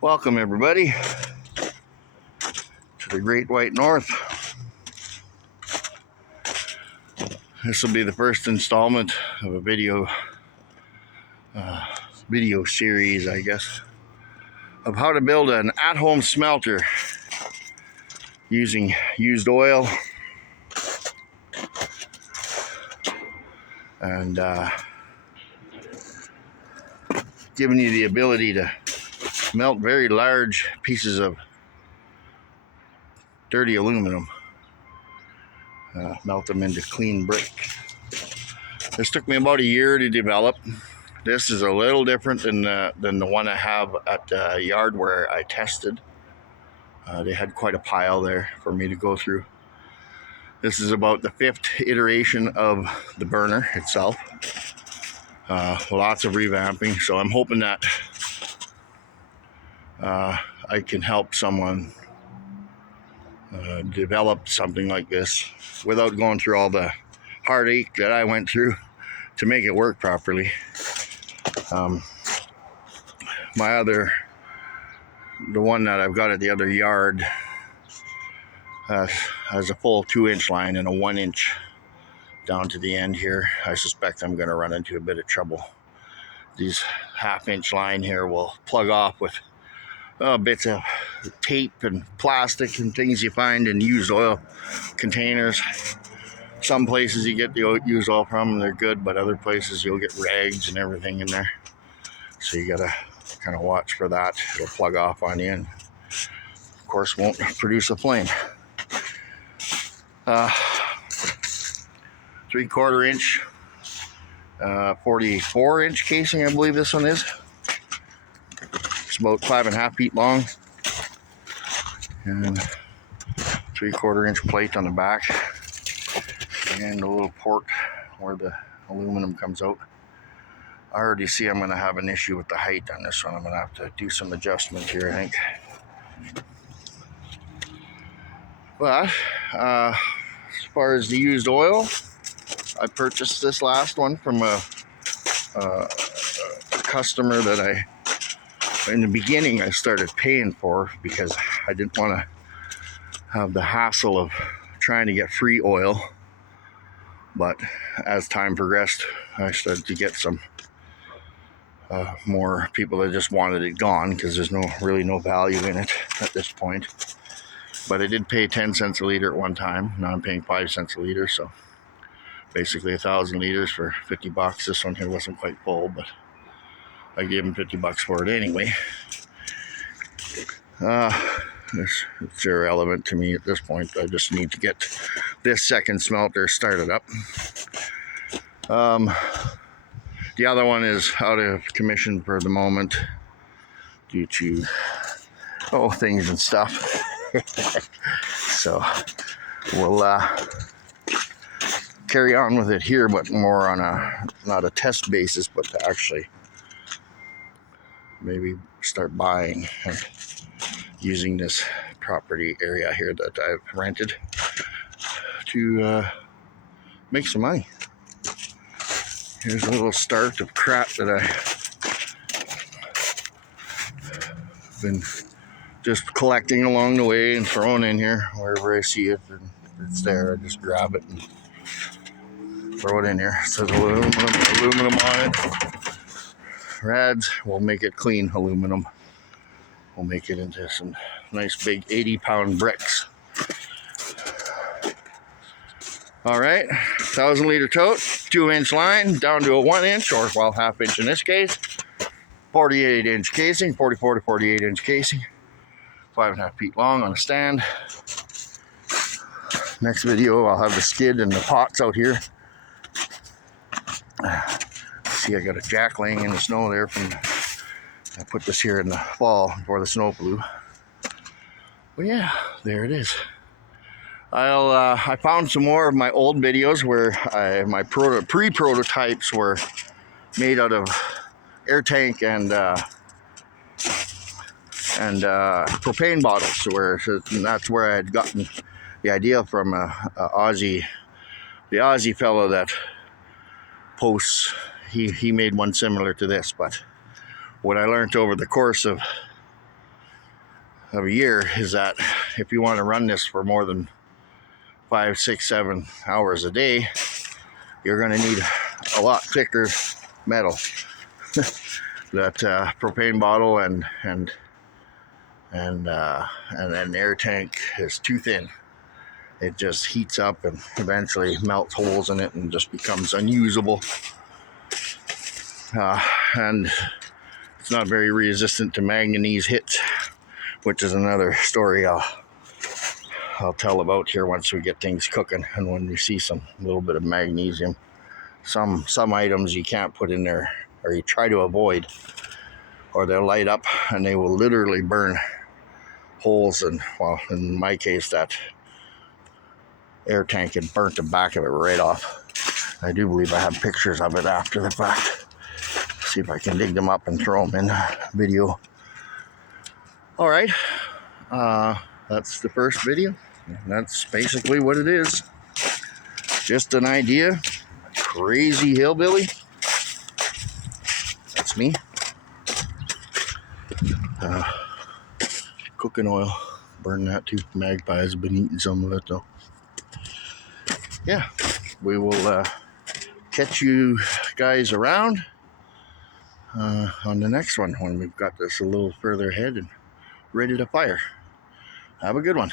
Welcome everybody to the Great White North. This will be the first installment of a video series, I guess, of how to build an at-home smelter using used oil and giving you the ability to melt very large pieces of dirty aluminum, melt them into clean brick. This took me about a year to develop. This is a little different than the one I have at the yard where I tested. They had quite a pile there for me to go through. This is about the 5th iteration of the burner itself. Lots of revamping, so I'm hoping that I can help someone develop something like this without going through all the heartache that I went through to make it work properly. The one that I've got at the other yard has a full 2-inch line and a 1-inch down to the end here. I suspect I'm going to run into a bit of trouble. These 1/2-inch line here will plug off with bits of tape and plastic and things you find in used oil containers. Some places you get the used oil from and they're good, but other places you'll get rags and everything in there. So you gotta kind of watch for that. It'll plug off on you and of course won't produce a flame. 3/4 inch 44-inch casing, I believe this one is. It's about 5.5 feet long and 3/4 inch plate on the back and a little port where the aluminum comes out. I already see I'm going to have an issue with the height on this one. I'm going to have to do some adjustment here, I think. But as far as the used oil, I purchased this last one from a customer that in the beginning I started paying for because I didn't want to have the hassle of trying to get free oil. But as time progressed, I started to get some more people that just wanted it gone because there's really no value in it at this point. But I did pay 10 cents a liter at one time. Now I'm paying 5 cents a liter, so basically 1,000 liters for 50 bucks. This one here wasn't quite full, but I gave him 50 bucks for it anyway. It's irrelevant to me at this point. I just need to get this second smelter started up. The other one is out of commission for the moment due to things and stuff. So we'll carry on with it here, but more on not a test basis, but to actually maybe start buying and using this property area here that I've rented to make some money. Here's a little start of crap that I've been just collecting along the way and throwing in here wherever I see it. And if it's there, I just grab it and throw it in here. It says aluminum on it. Rads will make it clean aluminum. We'll make it into some nice big 80-pound bricks. All right, 1,000 liter tote, 2-inch line down to a 1-inch, or 1/2 inch in this case. 48-inch casing, 44 to 48-inch casing. 5.5 feet long on a stand. Next video, I'll have the skid and the pots out here. See, I got a jack laying in the snow there I put this here in the fall before the snow blew. But yeah, there it is. I found some more of my old videos where my pre-prototypes were made out of air tank and propane bottles. And that's where I had gotten the idea from the Aussie fellow that posts. He made one similar to this, but what I learned over the course of of a year is that if you want to run this for more than 5, 6, 7 hours a day, you're going to need a lot thicker metal. That propane bottle and an air tank is too thin. It just heats up and eventually melts holes in it and just becomes unusable. And it's not very resistant to manganese hits, which is another story I'll tell about here once we get things cooking and when we see some little bit of magnesium. Some items you can't put in there, or you try to avoid, or they'll light up and they will literally burn holes. And well, in my case, that air tank had burnt the back of it right off. I do believe I have pictures of it after the fact. See if I can dig them up and throw them in the video. All right, that's the first video. That's basically what it is. Just an idea. Crazy hillbilly. That's me. Cooking oil. Burn that too. Magpies have been eating some of it though. Yeah, we will catch you guys around on the next one when we've got this a little further ahead and ready to fire. Have a good one.